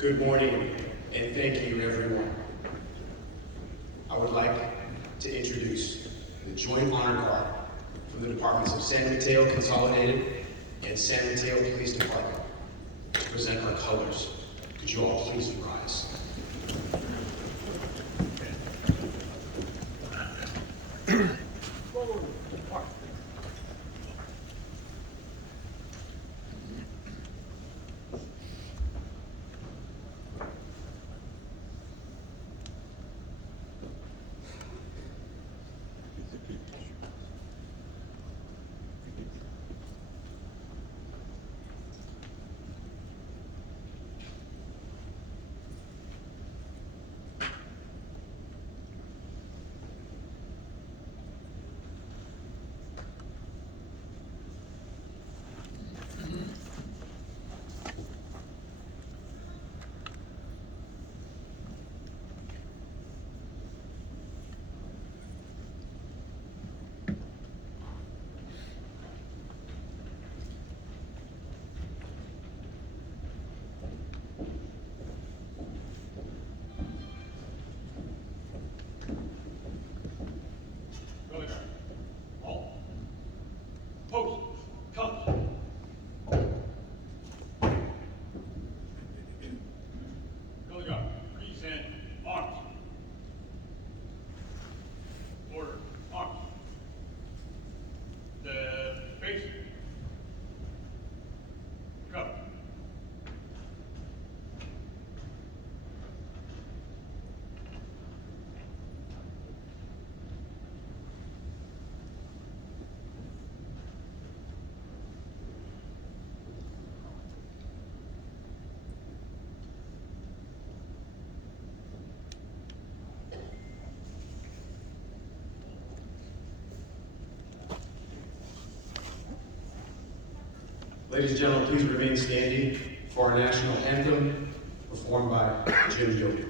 Good morning, and thank you, everyone. I would like to introduce the Joint Honor Guard from the departments of San Mateo Consolidated and San Mateo Police Department to present our colors. Could you all please rise? Ladies and gentlemen, please remain standing for our national anthem, performed by Jim Yoder.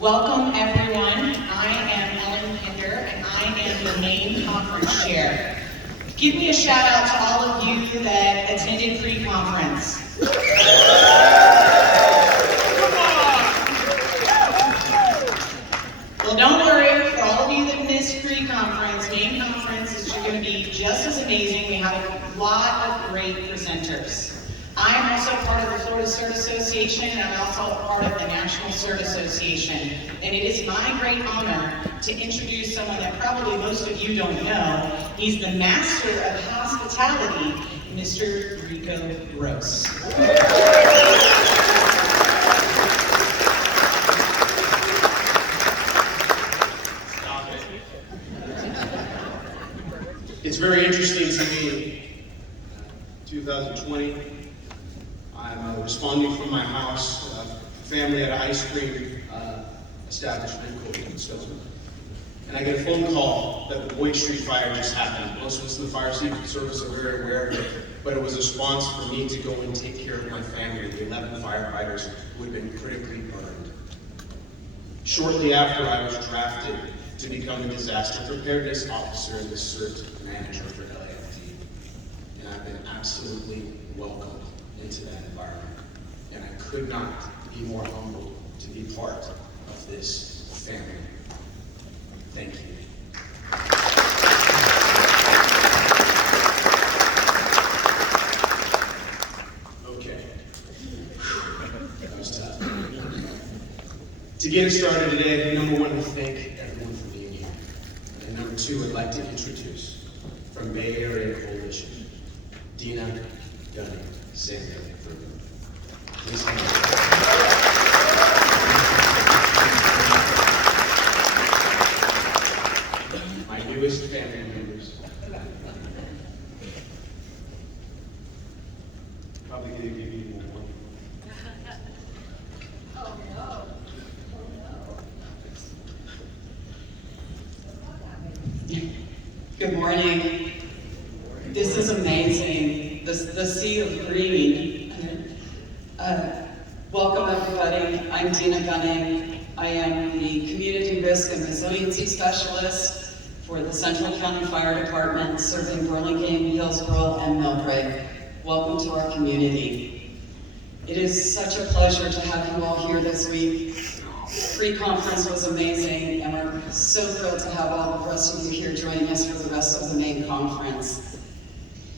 Welcome, everyone. I am Ellen Pinder, and I am the main conference chair. Give me a shout out to all of you that attended pre-conference. Well, don't worry, for all of you that missed pre-conference, main conference is going to be just as amazing. We have a lot of great presenters. I'm also part of the Florida CERT Association, and I'm also part of the National C.E.R.T Association. And it is my great honor to introduce someone that probably most of you don't know. He's the master of hospitality, Mr. Rico Gross. It's very interesting to me. 2020, I'm responding from my house. Family at an ice cream establishment called Stone. And I get a phone call that the Boyd Street fire just happened. Most of us in the fire service are very aware of it, but it was a response for me to go and take care of my family, the 11 firefighters who had been critically burned. Shortly after, I was drafted to become a disaster preparedness officer and the CERT manager for LAFT. And I've been absolutely welcomed into that environment. And I could not be more humbled to be part of this family. Thank you. Okay. That was tough. To get us started today, number one, we thank everyone for being here. And number two, I'd like to introduce from Bay Area Coalition, Dina Gunning Sandra. Please come on. My newest family members. Probably gonna give you more. Oh no. Good morning. This is amazing. The sea of green. Welcome everybody. I'm Dina Gunning. I am the Community Risk and Resiliency Specialist for the Central County Fire Department, serving Burlingame, Hillsborough, and Millbrae. Welcome to our community. It is such a pleasure to have you all here this week. Pre-conference was amazing, and we're so thrilled to have all the rest of you here joining us for the rest of the main conference.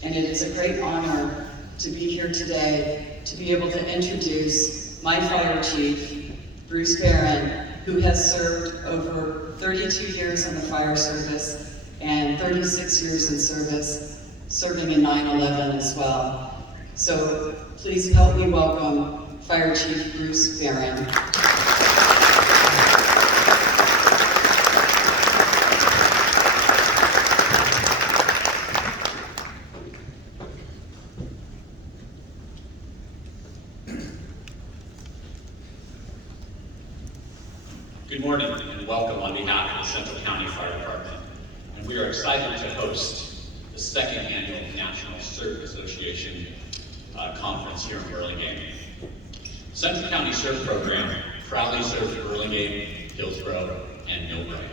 And it is a great honor to be here today to be able to introduce my fire chief, Bruce Barron, who has served over 32 years in the fire service and 36 years in service, serving in 9/11 as well. So please help me welcome Fire Chief Bruce Barron. Good morning and welcome on behalf of the Central County Fire Department. And we are excited to host the second annual National C.E.R.T Association conference here in Burlingame. Central County C.E.R.T program proudly serves Burlingame, Hillsborough, and Millbrae.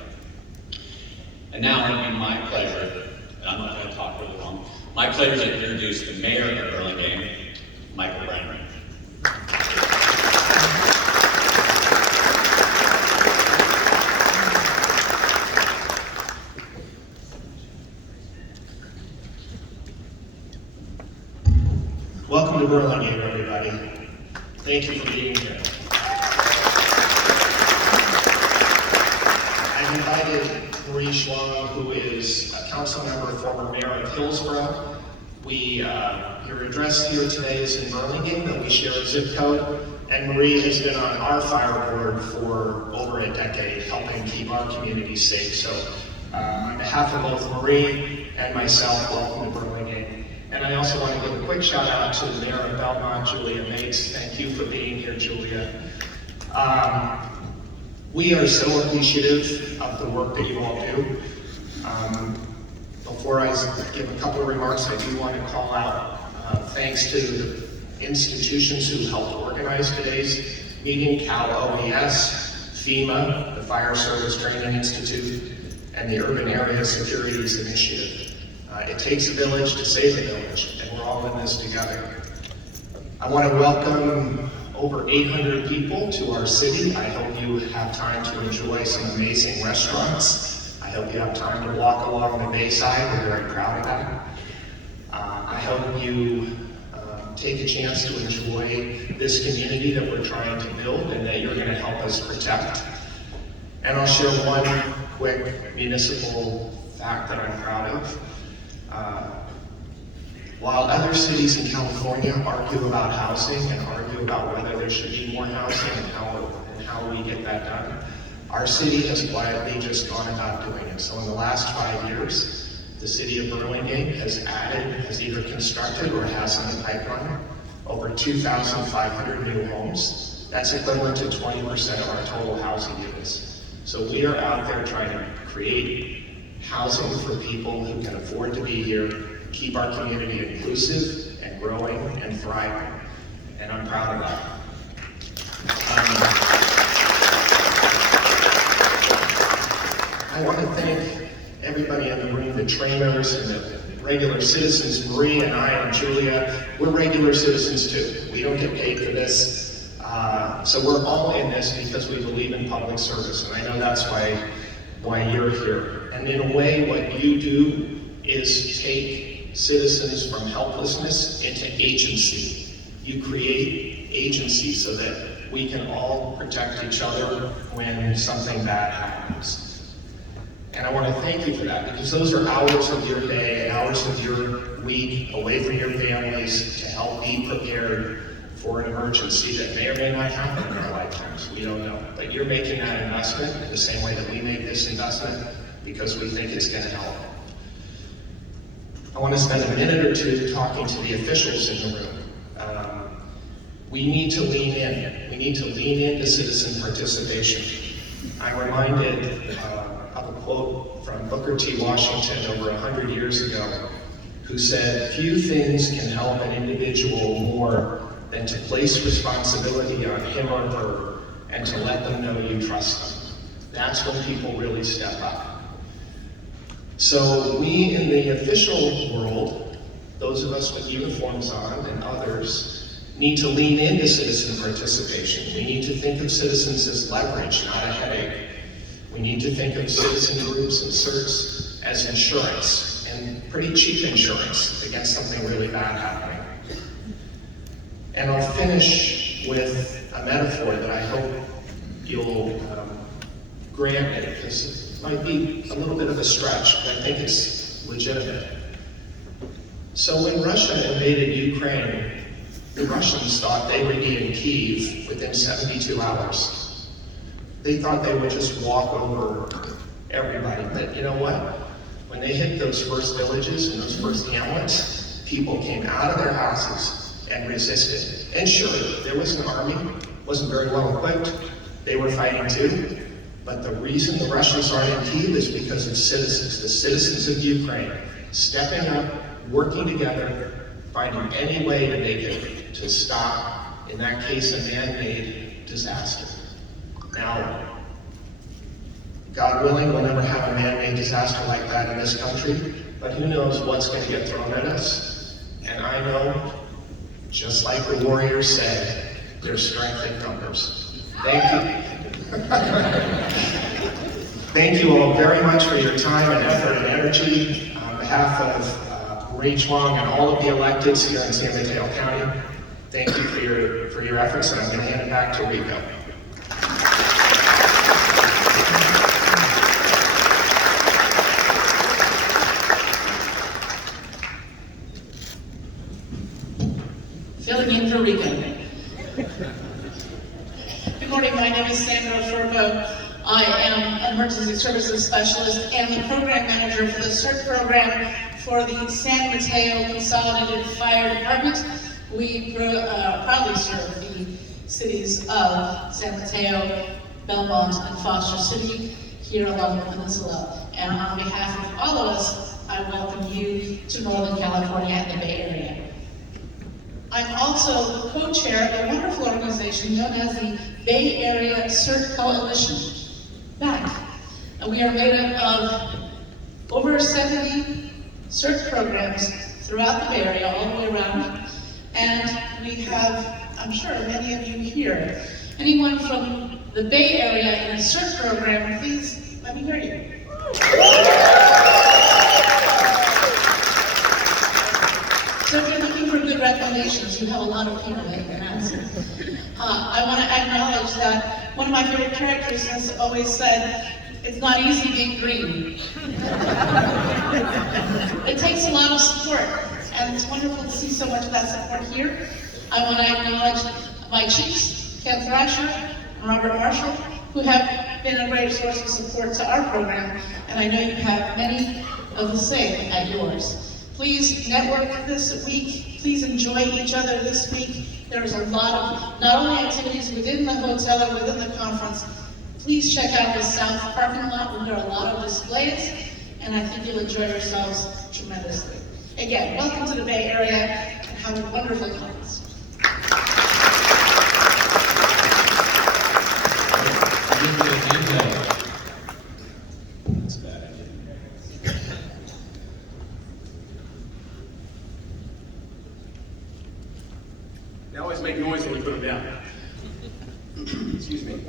And now it will be my pleasure, and I'm not going to talk really long, my pleasure to introduce the Mayor of Burlingame, Michael Brennan. Welcome to Burlingame, everybody. Thank you for being here. I've invited Marie Schwab, who is a council member, former mayor of Hillsborough. Your address here today is in Burlingame, but we share a zip code. And Marie has been on our fire board for over a decade, helping keep our community safe. So on behalf of both Marie and myself, welcome to Burlingame. And I also want to give a quick shout out to the Mayor of Belmont, Julia Mates. Thank you for being here, Julia. We are so appreciative of the work that you all do. Before I give a couple of remarks, I do want to call out thanks to the institutions who helped organize today's meeting, Cal OES, FEMA, the Fire Service Training Institute, and the Urban Area Securities Initiative. It takes a village to save a village, and we're all in this together. I want to welcome over 800 people to our city. I hope you have time to enjoy some amazing restaurants. I hope you have time to walk along the Bayside. We're very proud of that. I hope you take a chance to enjoy this community that we're trying to build and that you're going to help us protect. And I'll share one quick municipal fact that I'm proud of. While other cities in California argue about housing and argue about whether there should be more housing and how we get that done, our city has quietly just gone about doing it. So in the last 5 years, the city of Burlingame has either constructed or has in the pipeline over 2,500 new homes. That's equivalent to 20% of our total housing units. So we are out there trying to create housing for people who can afford to be here, keep our community inclusive and growing and thriving. And I'm proud of that. I want to thank everybody in the room, the trainers and the regular citizens. Marie and I and Julia, we're regular citizens too. We don't get paid for this. So we're all in this because we believe in public service. And I know that's why you're here. And in a way, what you do is take citizens from helplessness into agency. You create agency so that we can all protect each other when something bad happens. And I want to thank you for that, because those are hours of your day, hours of your week away from your families to help be prepared for an emergency that may or may not happen in our lifetimes. We don't know. But you're making that investment in the same way that we make this investment because we think it's going to help. I want to spend a minute or two talking to the officials in the room. We need to lean in. We need to lean into citizen participation. I'm reminded of a quote from Booker T. Washington over 100 years ago, who said, "Few things can help an individual more than to place responsibility on him or her and to let them know you trust them." That's when people really step up. So we in the official world, those of us with uniforms on and others, need to lean into citizen participation. We need to think of citizens as leverage, not a headache. We need to think of citizen groups and CERTs as insurance, and pretty cheap insurance against something really bad happening. And I'll finish with a metaphor that I hope you'll grant me, because it might be a little bit of a stretch, but I think it's legitimate. So when Russia invaded Ukraine, the Russians thought they would be in Kyiv within 72 hours. They thought they would just walk over everybody. But you know what? When they hit those first villages and those first hamlets, people came out of their houses and resisted. And sure, there was an army, wasn't very well equipped. They were fighting too. But the reason the Russians aren't in Kyiv is because of citizens, the citizens of Ukraine, stepping up, working together, finding any way to make it, to stop, in that case, a man-made disaster. Now, God willing, we'll never have a man-made disaster like that in this country, but who knows what's going to get thrown at us. And I know, just like the warriors said, there's strength in numbers. Thank you. Thank you all very much for your time and effort and energy. On behalf of Ray Chuang and all of the electeds here in San Mateo County, thank you for your efforts, and I'm going to hand it back to Rico. Filling in for Rico. Good morning, my name is Sandra Furbo. I am an emergency services specialist and the program manager for the CERT program for the San Mateo Consolidated Fire Department. We proudly serve the cities of San Mateo, Belmont, and Foster City here along the peninsula. And on behalf of all of us, I welcome you to Northern California and the Bay Area. I'm also co-chair of a wonderful organization known as the Bay Area CERT Coalition, BAC. And we are made up of over 70 CERT programs throughout the Bay Area, all the way around. And we have I'm sure many of you here. Anyone from the Bay Area in a CERT program, please let me hear you. So if you're looking for good recommendations, you have a lot of people that you can ask. I want to acknowledge that one of my favorite characters has always said, it's not easy being green. It takes a lot of support, and it's wonderful to see so much of that support here. I want to acknowledge my chiefs, Ken Thrasher and Robert Marshall, who have been a great source of support to our program, and I know you have many of the same at yours. Please network this week. Please enjoy each other this week. There's a lot of not only activities within the hotel and within the conference. Please check out the south parking lot where there are a lot of displays, and I think you'll enjoy yourselves tremendously. Again, welcome to the Bay Area, and have a wonderful conference. That's a bad idea. They always make noise when we put them down. Excuse me.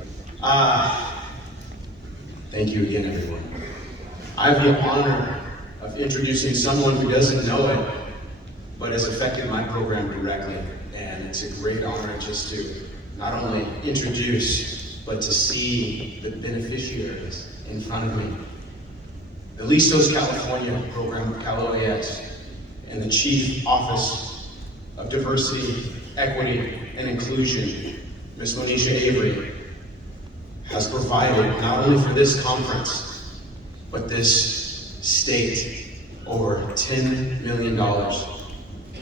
Thank you again, everyone. I have the honor of introducing someone who doesn't know it, but has affected my program directly. And it's a great honor just to not only introduce, but to see the beneficiaries in front of me. The Listos California program, Cal-OAS, and the Chief Office of Diversity, Equity, and Inclusion, Ms. Monisha Avery, has provided not only for this conference, but this state over $10 million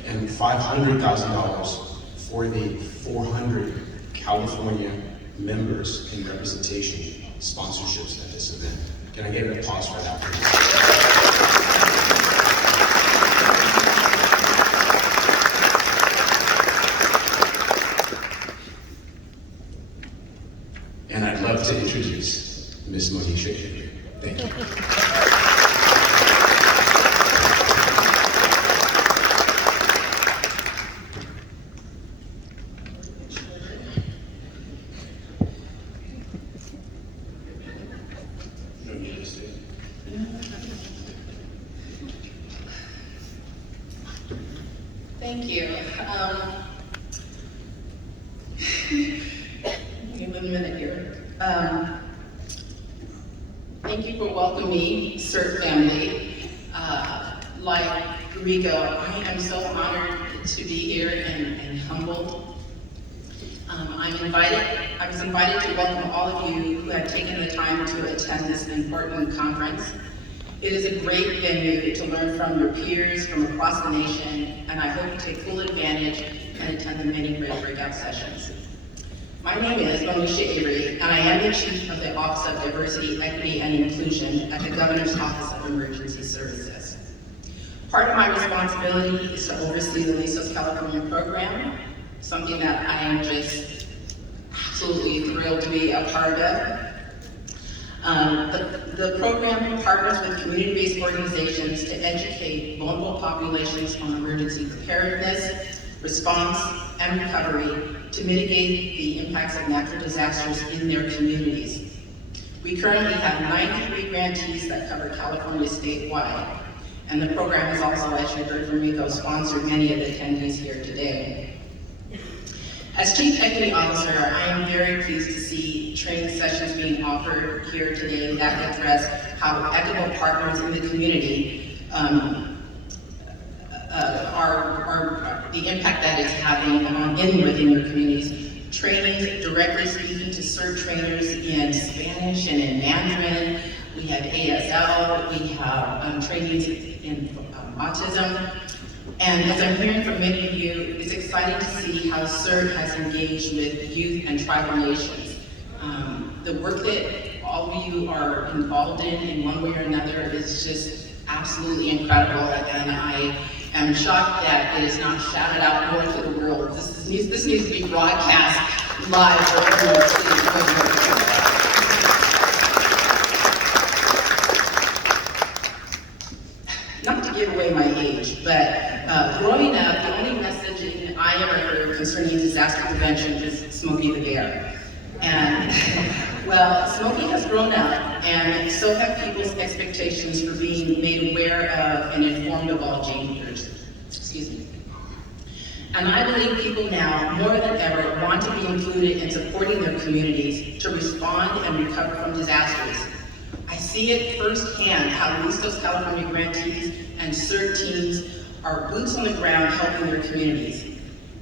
and $500,000 for the 400 California members in representation sponsorships at this event. Can I get an applause for that, please? And I'd love to introduce Ms. Monisha Avery. Thank you. No need to stay. Thank you. Give me a minute here. Thank you for welcoming me, CERT family. Like Rico, I am so honored to be here and humbled. I was invited to welcome all of you who have taken the time to attend this important conference. It is a great venue to learn from your peers from across the nation, and I hope you take full advantage and attend the many great breakout sessions. My name is Monisha Avery, and I am the Chief of the Office of Diversity, Equity, and Inclusion at the Governor's Office of Emergency Services. Part of my responsibility is to oversee the Listos California program, something that I am just absolutely thrilled to be a part of. The program partners with community-based organizations to educate vulnerable populations on emergency preparedness, response, and recovery to mitigate the impacts of natural disasters in their communities. We currently have 93 grantees that cover California statewide, and the program has also, as you heard from Rico, sponsored many of the attendees here today. As Chief Equity Officer, I am very pleased to see training sessions being offered here today that address how equitable partners in the community the impact that it's having within your communities. Trainings directly speaking to CERT trainers in Spanish and in Mandarin. We have ASL, we have trainings in autism. And as I'm hearing from many of you, it's exciting to see how CERT has engaged with youth and tribal nations. The work that all of you are involved in one way or another is just absolutely incredible, and I am shocked that it is not shouted out more to the world. This needs to be broadcast live for everyone to see. Not to give away my age, but growing up, the only message I ever heard concerning disaster prevention is Smokey the Bear. And, well, Smokey has grown up, and so have people's expectations for being made aware of and informed of all dangers. Excuse me. And I believe people now, more than ever, want to be included in supporting their communities to respond and recover from disasters. I see it firsthand how Listos California grantees and CERT teams are boots on the ground helping their communities.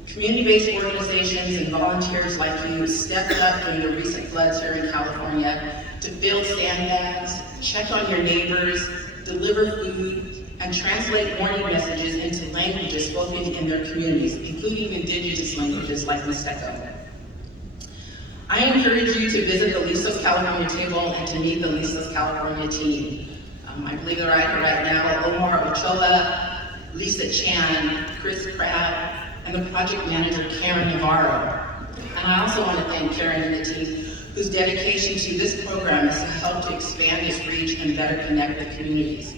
Community-based organizations and volunteers like you stepped up during the recent floods here in California to build sandbags, check on your neighbors, deliver food, and translate warning messages into languages spoken in their communities, including indigenous languages like Mixteco. I encourage you to visit the Listos California table and to meet the Listos California team. I believe they're right here right now: Omar Ochoa, Lisa Chan, Chris Crabb, and the project manager, Karen Navarro. And I also want to thank Karen and the team, whose dedication to this program is to help to expand its reach and better connect with communities.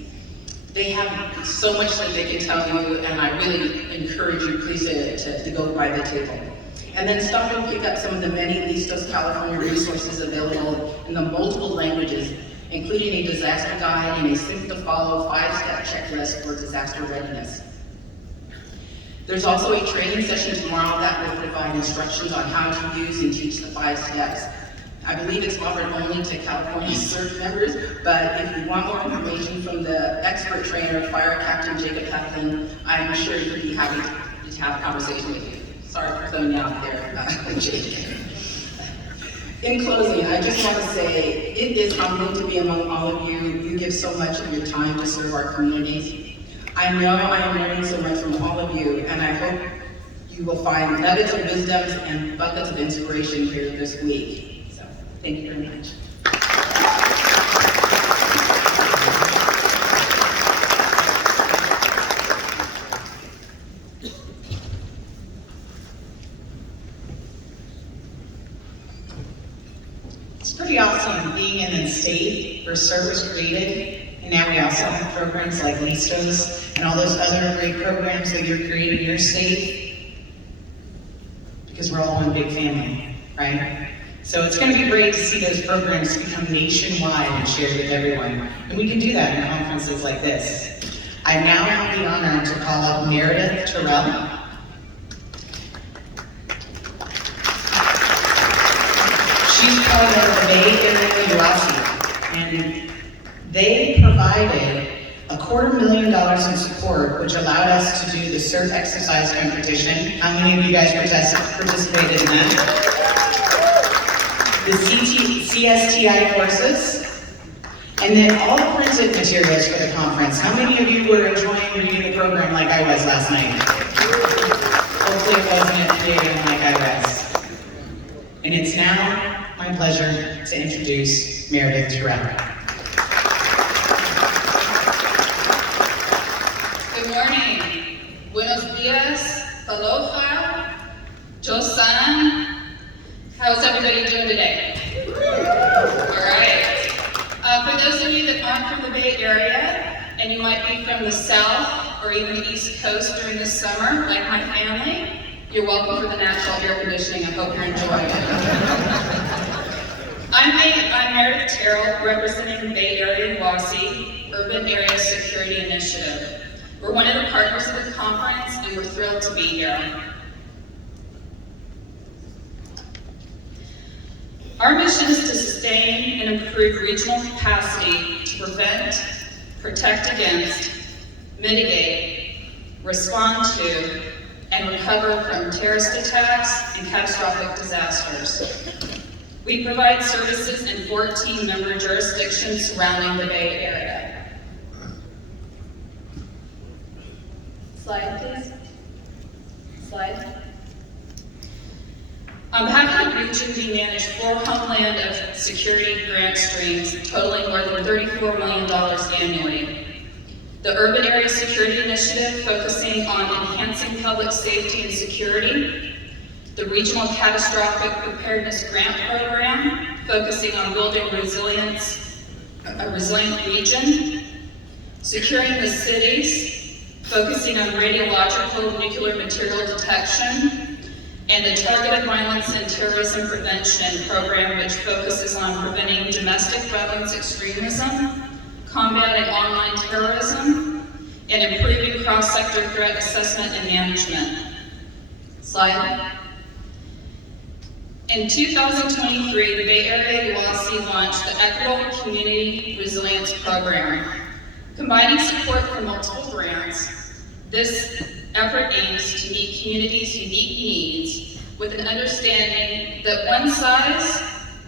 They have so much that they can tell you, and I really encourage you, please, to go by the table. And then stop and pick up some of the many Listos California resources available in the multiple languages, including a disaster guide and a simple-to-follow 5-step checklist for disaster readiness. There's also a training session tomorrow that will provide instructions on how to use and teach the 5 steps. I believe it's offered only to California C.E.R.T members, but if you want more information from the expert trainer, Fire Captain Jacob Heflin, I'm sure he'd be happy to have a conversation with you. Sorry for throwing you out there, Jake. In closing, I just want to say it is humbling to be among all of you. You give so much of your time to serve our communities. I know I am learning so much from all of you, and I hope you will find nuggets of wisdom and buckets of inspiration here this week. So, thank you very much. It's pretty awesome being in a state where CERT was created, and now we also have programs like Listos and all those other great programs that you're creating in your state, because we're all one big family, right? So it's going to be great to see those programs become nationwide and shared with everyone, and we can do that in conferences like this. I now have the honor to call up Meredith Terrell. She's part of the Bay Area UASI, and they provided $250,000 in support, which allowed us to do the CERT exercise competition. How many of you guys participated in that? The CSTI courses, and then all the printed materials for the conference. How many of you were enjoying reading the program like I was last night? Hopefully it wasn't intimidating like I was. And it's now my pleasure to introduce Meredith Terrell. Good morning. Buenos dias. Aloha. Josan. How's everybody doing today? All right. For those of you that aren't from the Bay Area, and you might be from the South or even the East Coast during this summer, like my family, you're welcome for the natural air conditioning. I hope you're enjoying it. I'm Meredith Terrell, representing the Bay Area WASI Urban Area Security Initiative. We're one of the partners of the conference, and we're thrilled to be here. Our mission is to sustain and improve regional capacity to prevent, protect against, mitigate, respond to, and recover from terrorist attacks and catastrophic disasters. We provide services in 14 member jurisdictions surrounding the Bay Area. Slide, please. Slide. On behalf of the region, we manage 4 Homeland of Security grant streams totaling more than $34 million annually. The Urban Area Security Initiative, focusing on enhancing public safety and security. The Regional Catastrophic Preparedness Grant Program, focusing on building resilience, a resilient region. Securing the cities, focusing on radiological nuclear material detection. and the Targeted Violence and Terrorism Prevention Program, which focuses on preventing domestic violence extremism, combating online terrorism, and improving cross-sector threat assessment and management. Slide. In 2023, the Bay Area UASI launched the Equitable Community Resilience Program. Combining support from multiple grants, this effort aims to meet communities' unique needs with an understanding that one size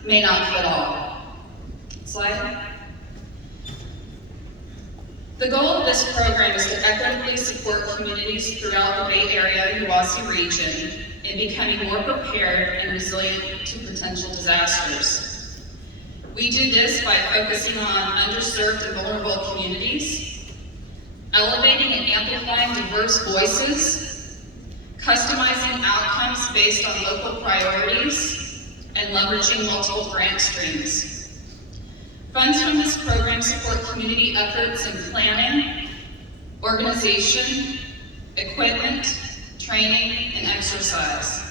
may not fit all. Slide. The goal of this program is to equitably support communities throughout the Bay Area UASI region in becoming more prepared and resilient to potential disasters. We do this by focusing on underserved and vulnerable communities, elevating and amplifying diverse voices, customizing outcomes based on local priorities, and leveraging multiple grant streams. Funds from this program support community efforts in planning, organization, equipment, training, and exercise.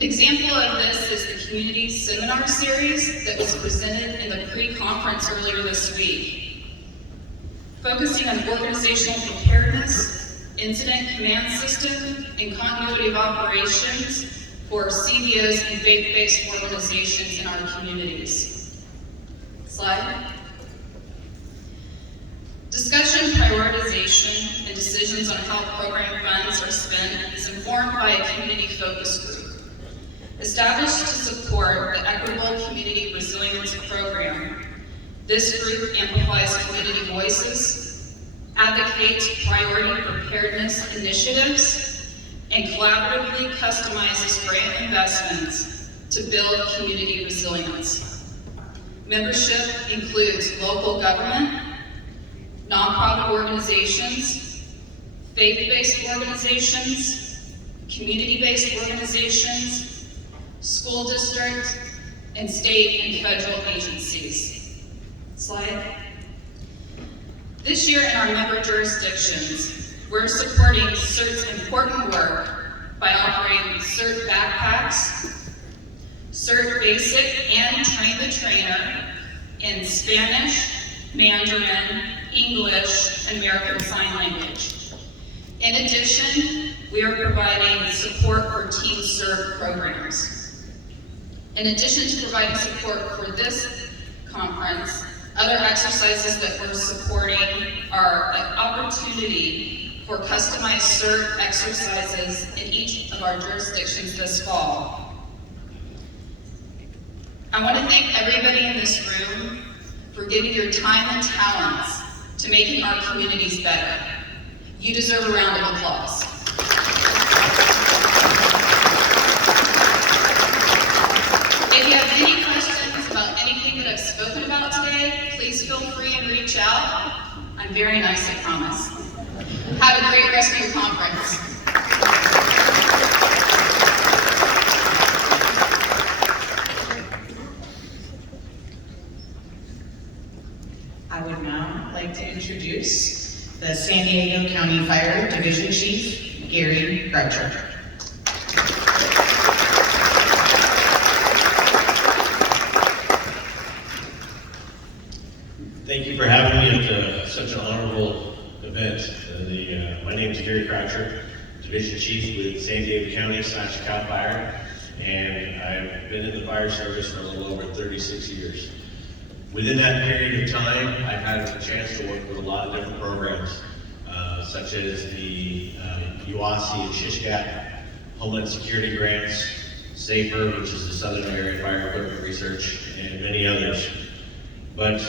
Example of this is the community seminar series that was presented in the pre-conference earlier this week, focusing on organizational preparedness, incident command system, and continuity of operations for CBOs and faith-based organizations in our communities. Slide. Discussion, prioritization, and decisions on how program funds are spent is informed by a community focus group. Established to support the Equitable Community Resilience Program, this group amplifies community voices, advocates priority preparedness initiatives, and collaboratively customizes grant investments to build community resilience. Membership includes local government, nonprofit organizations, faith-based organizations, community-based organizations, school districts, and state and federal agencies. Slide. This year in our member jurisdictions, we're supporting CERT's important work by offering CERT backpacks, CERT Basic and Train the Trainer in Spanish, Mandarin, English, and American Sign Language. In addition, we are providing support for Team CERT programs. In addition to providing support for this conference, other exercises that we're supporting are an opportunity for customized CERT exercises in each of our jurisdictions this fall. I want to thank everybody in this room for giving your time and talents to making our communities better. You deserve a round of applause. If you have any questions about anything that I've spoken about today, please feel free and reach out. I'm very nice, I promise. Have a great rest of your conference. I would now like to introduce the San Diego County Fire Division Chief, Gary Groucher. Thank you for having me at such an honorable event. My name is Gary Croucher, Division Chief with San Diego County /Cal Fire, and I've been in the fire service for a little over 36 years. Within that period of time, I've had a chance to work with a lot of different programs, such as the UASI and Shishgap Homeland Security grants, SAFER, which is the Southern Area Fire Equipment Research, and many others. But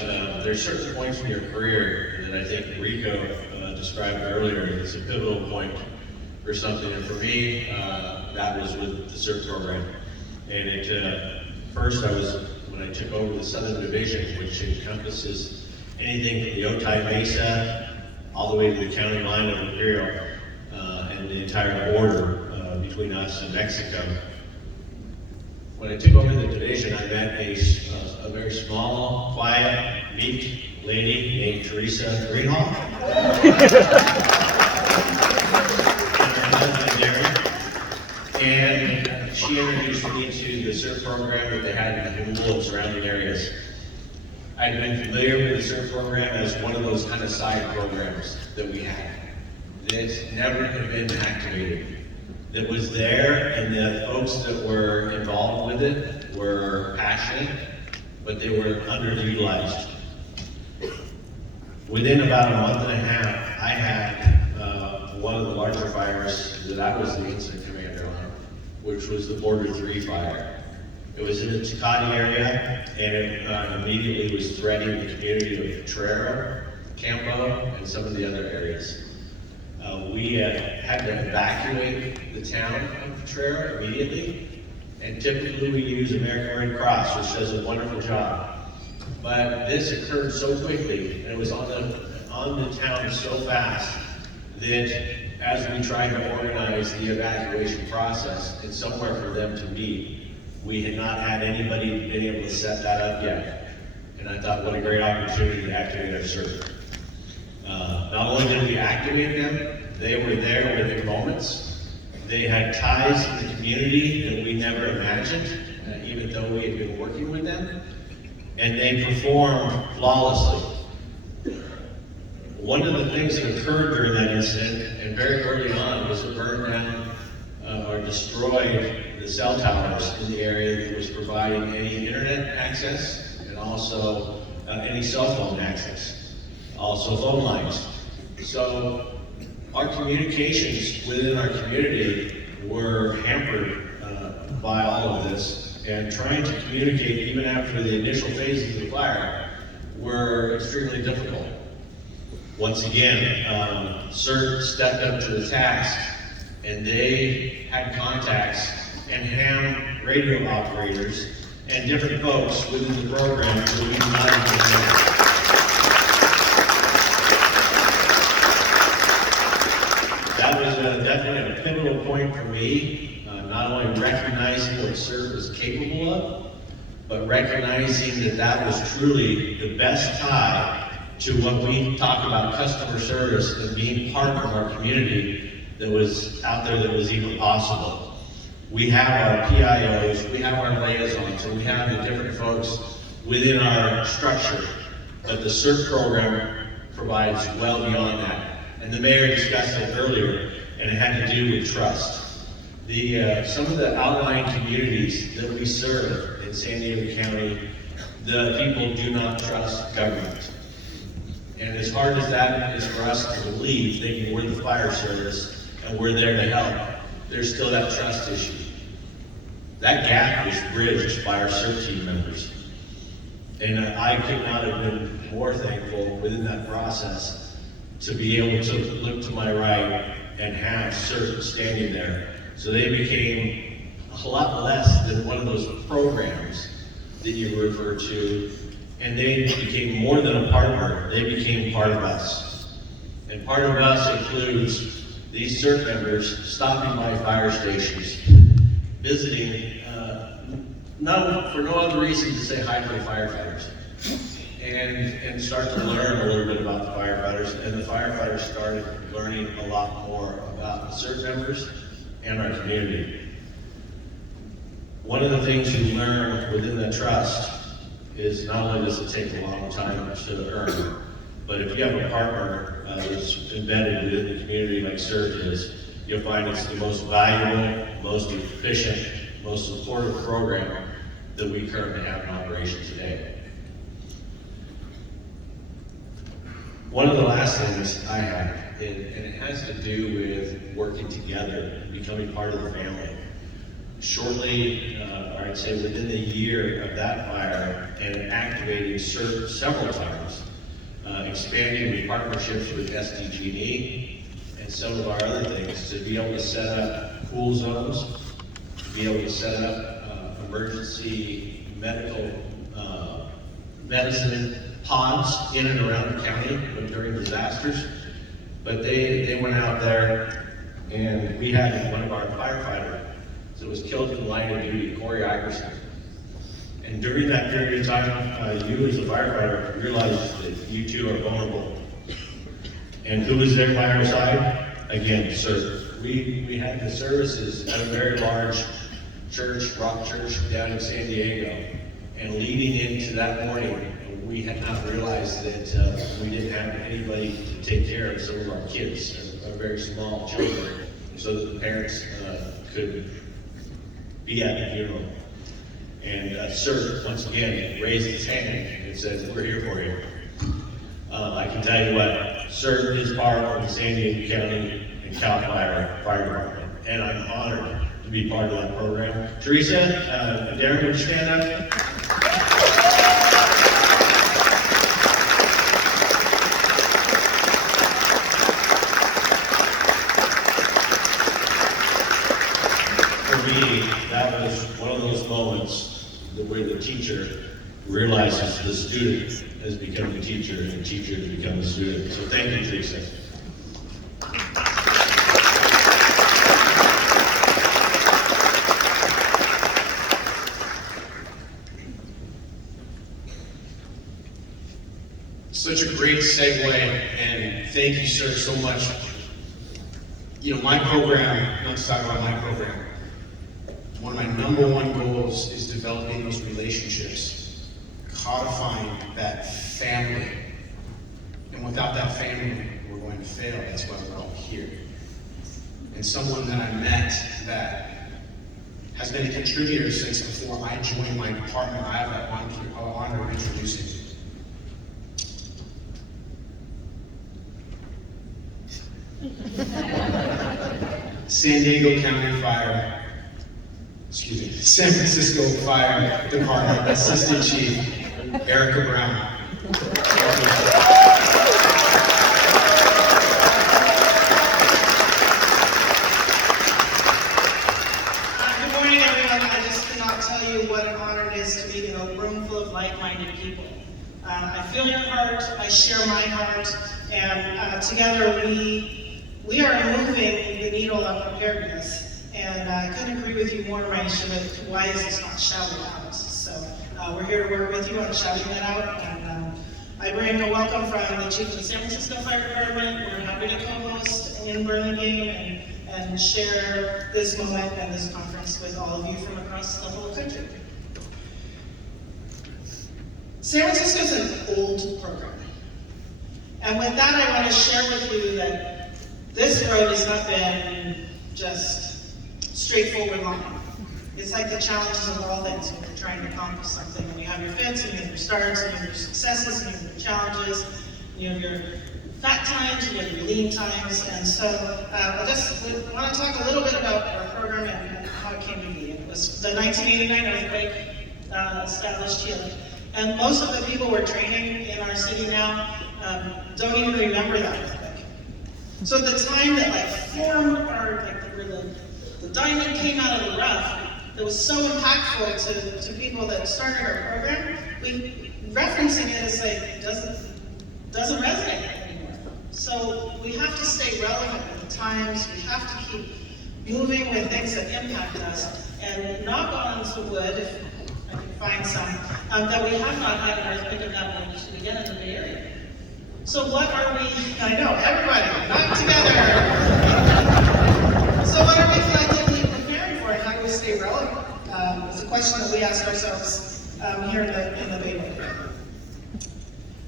there's certain points in your career that I think Rico described earlier as a pivotal point for something. And for me, that was with the CERT program. And first when I took over the Southern Division, which encompasses anything from the Otay Mesa all the way to the county line of Imperial and the entire border between us and Mexico. When I took over the division, I met a very small, quiet, meek lady named Teresa Greenhall. And CERT program that they had in Louisville and surrounding areas. I'd been familiar with the CERT program as one of those kind of side programs that we had that never had been activated. That was there, and the folks that were involved with it were passionate, but they were underutilized. Within about a month and a half, I had one of the larger fires that I was the incident commander on, which was the Border 3 fire. It was in the C.E.R.T area, and it immediately was threatening the community of Torero, Campo, and some of the other areas. We had to evacuate the town of Torero immediately, and typically we use American Red Cross, which does a wonderful job. But this occurred so quickly, and it was on the town so fast, that as we tried to organize the evacuation process and somewhere for them to meet, we had not had anybody been able to set that up yet. And I thought, what a great opportunity to activate our CERT. Not only did we activate them, they were there within moments. They had ties to the community that we never imagined, even though we had been working with them. And they performed flawlessly. One of the things that occurred during that incident, and very early on, was it burned down or destroyed the cell towers in the area that was providing any internet access and also any cell phone access, also phone lines. So our communications within our community were hampered by all of this, and trying to communicate even after the initial phases of the fire were extremely difficult. Once again, CERT stepped up to the task, and they had contacts and ham radio operators and different folks within the program that we did not even know. That was definitely a pivotal point for me, not only recognizing what CERT was capable of, but recognizing that that was truly the best tie to what we talk about customer service and being part of our community that was out there that was even possible. We have our PIOs, we have our liaisons, and we have the different folks within our structure, but the CERT program provides well beyond that. And the mayor discussed it earlier, and it had to do with trust. Some of the outlying communities that we serve in San Diego County, the people do not trust government. And as hard as that is for us to believe, thinking we're the fire service and we're there to help, there's still that trust issue. That gap was bridged by our CERT team members. And I could not have been more thankful within that process to be able to look to my right and have CERT standing there. So they became a lot less than one of those programs that you refer to, and they became more than a partner. They became part of us. And part of us includes these CERT members stopping by fire stations, visiting, for no other reason to say hi to the firefighters, and start to learn a little bit about the firefighters. And the firefighters started learning a lot more about the CERT members and our community. One of the things you learn within the trust is not only does it take a long time to earn, but if you have a partner that's embedded within the community like CERT is, you'll find it's the most valuable, most efficient, most supportive program that we currently have in operation today. One of the last things I have, and it has to do with working together and becoming part of the family. Shortly, or I'd say within the year of that fire, and activating CERT several times, expanding the partnerships with SDG&E and some of our other things to be able to set up cool zones, to be able to set up emergency medical medicine pods in and around the county during disasters. But they went out there, and we had one of our firefighters that was killed in the line of duty, Corey Iverson. And during that period of time, you as a firefighter realized that you too are vulnerable. And who was there by our side? Again, CERT. We had the services at a very large church, Rock Church, down in San Diego. And leading into that morning, we had not realized that we didn't have anybody to take care of some of our kids, our very small children, so that the parents could be at the funeral. And CERT, once again, raised its hand and said, "We're here for you." I can tell you what, CERT is part of the San Diego County and CAL Fire Department, and I'm honored to be part of that program. Teresa, Darren, would you stand up? For me, that was one of those moments where the teacher realizes the student has become the teacher and the teacher has become the student. So thank you, Teresa. Such a great segue, and thank you, sir, so much. You know, my program, not to talk about my program, one of my number one goals is developing those relationships, codifying that family. And without that family, we're going to fail. That's why we're all here. And someone that I met that has been a contributor since before I joined my department, I have that honor of introducing. San Francisco Fire Department Assistant Chief, Erica Brown. Good morning, everyone. I just cannot tell you what an honor it is to be in a room full of like-minded people. I feel your heart, I share my heart, and together we are moving the needle on preparedness. And I couldn't agree with you more, Raisha, with why is this not shouted out? So we're here to work with you on shouting that out. And I bring a welcome from the Chief of the San Francisco Fire Department. We're happy to co-host in Burlingame and share this moment and this conference with all of you from across the whole country. San Francisco is an old program. And with that, I want to share with you that this road has not been just straightforward line. It's like the challenges of all things when you're trying to accomplish something. When you have your fits, and you have your starts, and you have your successes, and you have your challenges, you have your fat times, and you have your lean times. And so I just want to talk a little bit about our program and how it came to be. It was the 1989 earthquake established here. And most of the people we're training in our city now don't even remember that earthquake. So at the time that formed our, the diamond came out of the rough, that was so impactful to people that started our program, referencing it as doesn't resonate anymore. So we have to stay relevant with the times, we have to keep moving with things that impact us, and knock on some wood, if I can find some, that we have not had an earthquake of that magnitude again in the Bay Area. So what are we, I know, everybody, knock together. So what are we collectively preparing for, and how do we stay relevant? It's a question that we ask ourselves here in the Bay Area.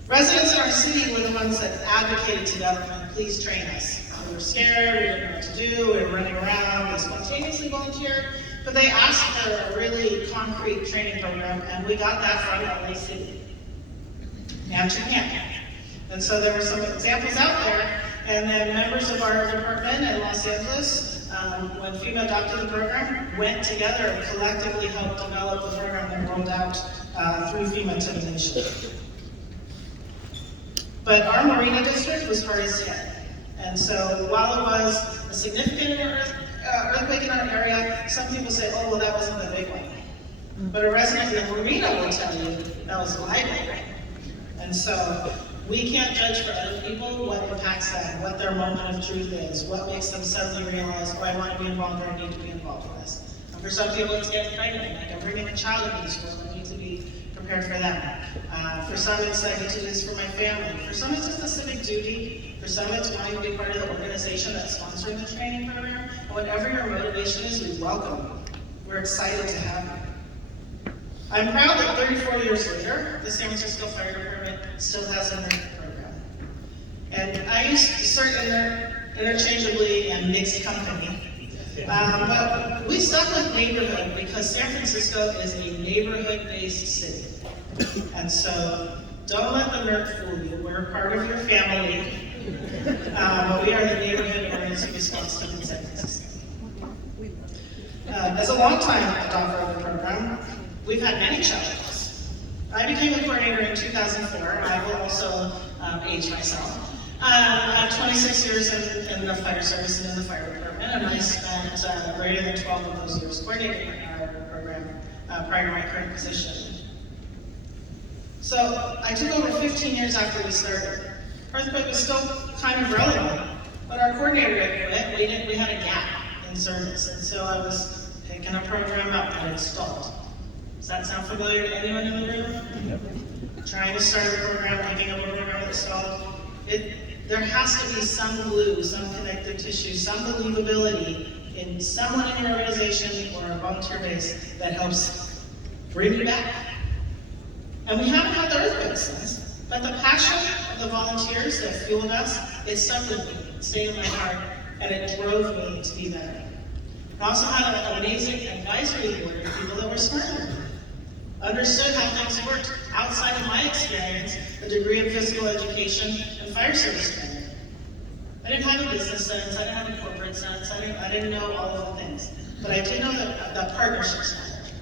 Residents in our city were the ones that advocated to government, please train us. We were scared, we didn't know what to do, we were running around, they spontaneously volunteered, but they asked for a really concrete training program, and we got that from LA City and Japan. And so there were some examples out there, and then members of our department in Los Angeles, when FEMA adopted the program, went together and collectively helped develop the program and rolled out through FEMA to the nation. But our marina district was hardest hit. And so while it was a significant earthquake in our area, some people say, oh, well, that wasn't the big one. But a resident in the marina will tell you that was a light one. And so we can't judge for other people what impacts them, what their moment of truth is, what makes them suddenly realize, oh, I want to be involved or I need to be involved in this. And for some people, it's getting pregnant. Like, I'm bringing a child into this world, I need to be prepared for them. For some, it's I need to do this for my family. For some, it's just a civic duty. For some, it's wanting to be part of the organization that's sponsoring the training program. And whatever your motivation is, we welcome them. We're excited to have you. I'm proud that 34 years later, the San Francisco Fire Department still has a NERT program. And I use CERT interchangeably and mixed company. But we stuck with neighborhood because San Francisco is a neighborhood-based city. And so don't let the NERT fool you. We're part of your family. But we are the neighborhood emergency response team in San Francisco. As a longtime adopter of the program, we've had many challenges. I became the coordinator in 2004. I will also age myself. I have 26 years in the fire service and in the fire department, and I spent greater than 12 of those years coordinating our program prior to my current position. So I took over 15 years after we started. Earthquake was still kind of relevant, but our coordinator had quit. We had a gap in service, and so I was picking a program up that had stalled. Does that sound familiar to anyone in the room? Yep. Trying to start a program, picking up a program that stalled. There has to be some glue, some connective tissue, some believability in someone in your organization or a volunteer base that helps bring you back. And we haven't had the earthquake since, but the passion of the volunteers that fueled us, it stuck with me, it stayed in my heart, and it drove me to be better. I also had an amazing advisory board of people that were smarter, understood how things worked outside of my experience, a degree in physical education and fire service training. I didn't have a business sense, I didn't have a corporate sense, I didn't know all of the things, but I did know that partnerships mattered.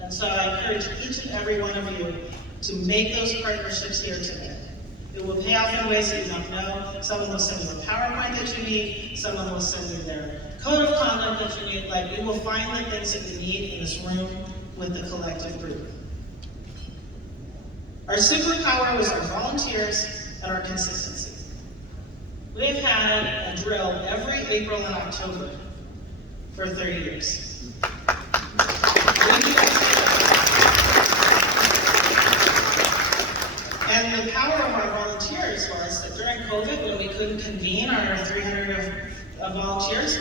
And so I encourage each and every one of you to make those partnerships here today. It will pay off in ways that you don't know. Someone will send you a PowerPoint that you need, someone will send you their code of conduct that you need. Like, you will find the things that you need in this room with the collective group. Our superpower was our volunteers and our consistency. We have had a drill every April and October for 30 years. And the power of our volunteers was that during COVID, when we couldn't convene our 300 of volunteers,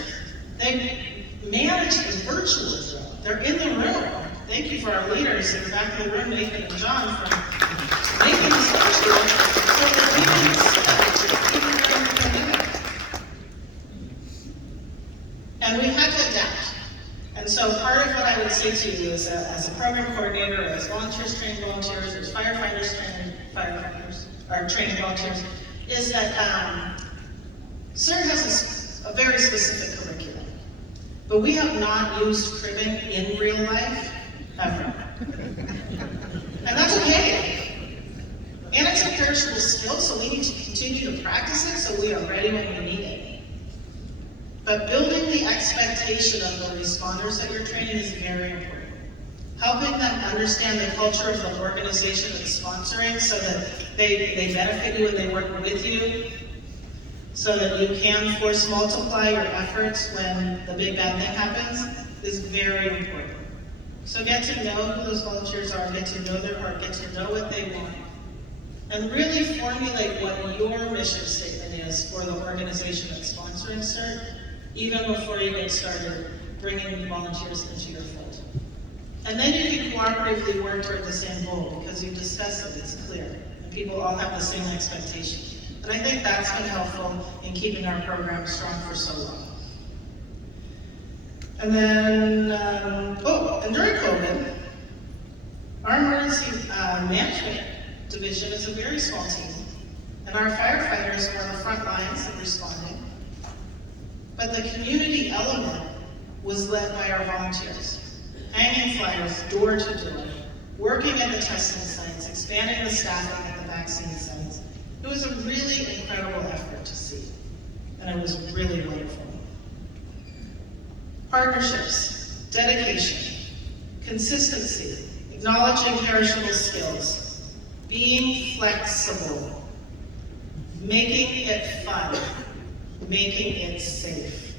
they managed a virtual drill. They're in the room. Thank you for our leaders in the back of the room, Nathan and John, for making this virtual so that we can start even during the pandemic. And we had to adapt. And so part of what I would say to you is as a program coordinator, or as volunteers training volunteers, or as firefighters training firefighters, or training volunteers, is that CERT has a very specific curriculum. But we have not used cribbing in real life, ever. And that's okay. And it's a perishable skill, so we need to continue to practice it so we are ready when we need it. But building the expectation of the responders that you're training is very important. Helping them understand the culture of the organization that's sponsoring so that they benefit you and they work with you, so that you can force multiply your efforts when the big bad thing happens, is very important. So get to know who those volunteers are, get to know their heart, get to know what they want, and really formulate what your mission statement is for the organization that's sponsoring CERT, even before you get started bringing volunteers into your fold. And then you can cooperatively work toward the same goal because you've discussed it, it's clear, and people all have the same expectation. And I think that's been helpful in keeping our program strong for so long. And then, and during COVID, our emergency management division is a very small team, and our firefighters were on the front lines of responding. But the community element was led by our volunteers, hanging flyers door to door, working at the testing sites, expanding the staffing at the vaccine sites. It was a really incredible effort to see, and it was really wonderful. Partnerships, dedication, consistency, acknowledging perishable skills, being flexible, making it fun, making it safe.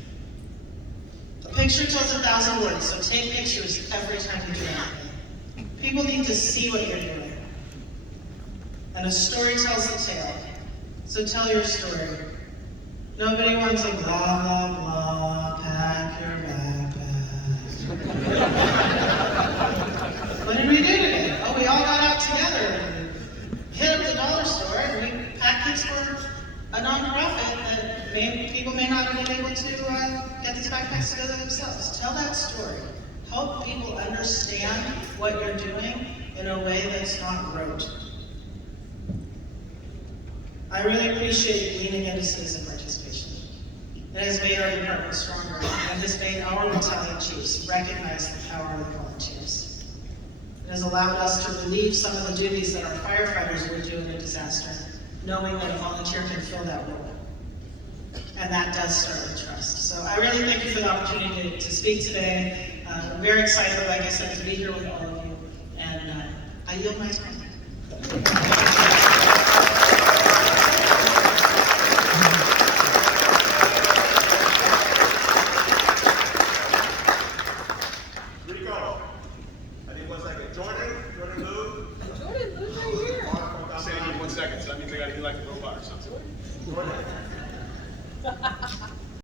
A picture tells 1,000 words, so take pictures every time you do anything. People need to see what you're doing. And a story tells a tale, so tell your story. Nobody wants a blah, blah, blah, pack your backpack. What did we do today? Oh, we all got out together and hit up the dollar store and we packed these for a nonprofit that people may not have been able to get these backpacks together themselves. Tell that story. Help people understand what you're doing in a way that's not rote. I really appreciate leaning into citizen participation. It has made our department stronger and has made our battalion chiefs recognize the power of the volunteers. It has allowed us to relieve some of the duties that our firefighters would do in a disaster, knowing that a volunteer can fill that role. And that does start with trust. So I really thank you for the opportunity to speak today. I'm very excited, like I said, to be here with all of you. And I yield my time. Rico, I think one second. Jordan Lou. Jordan, look right here. I'll say it in 1 second, so that means I gotta do like a robot or something. Jordan.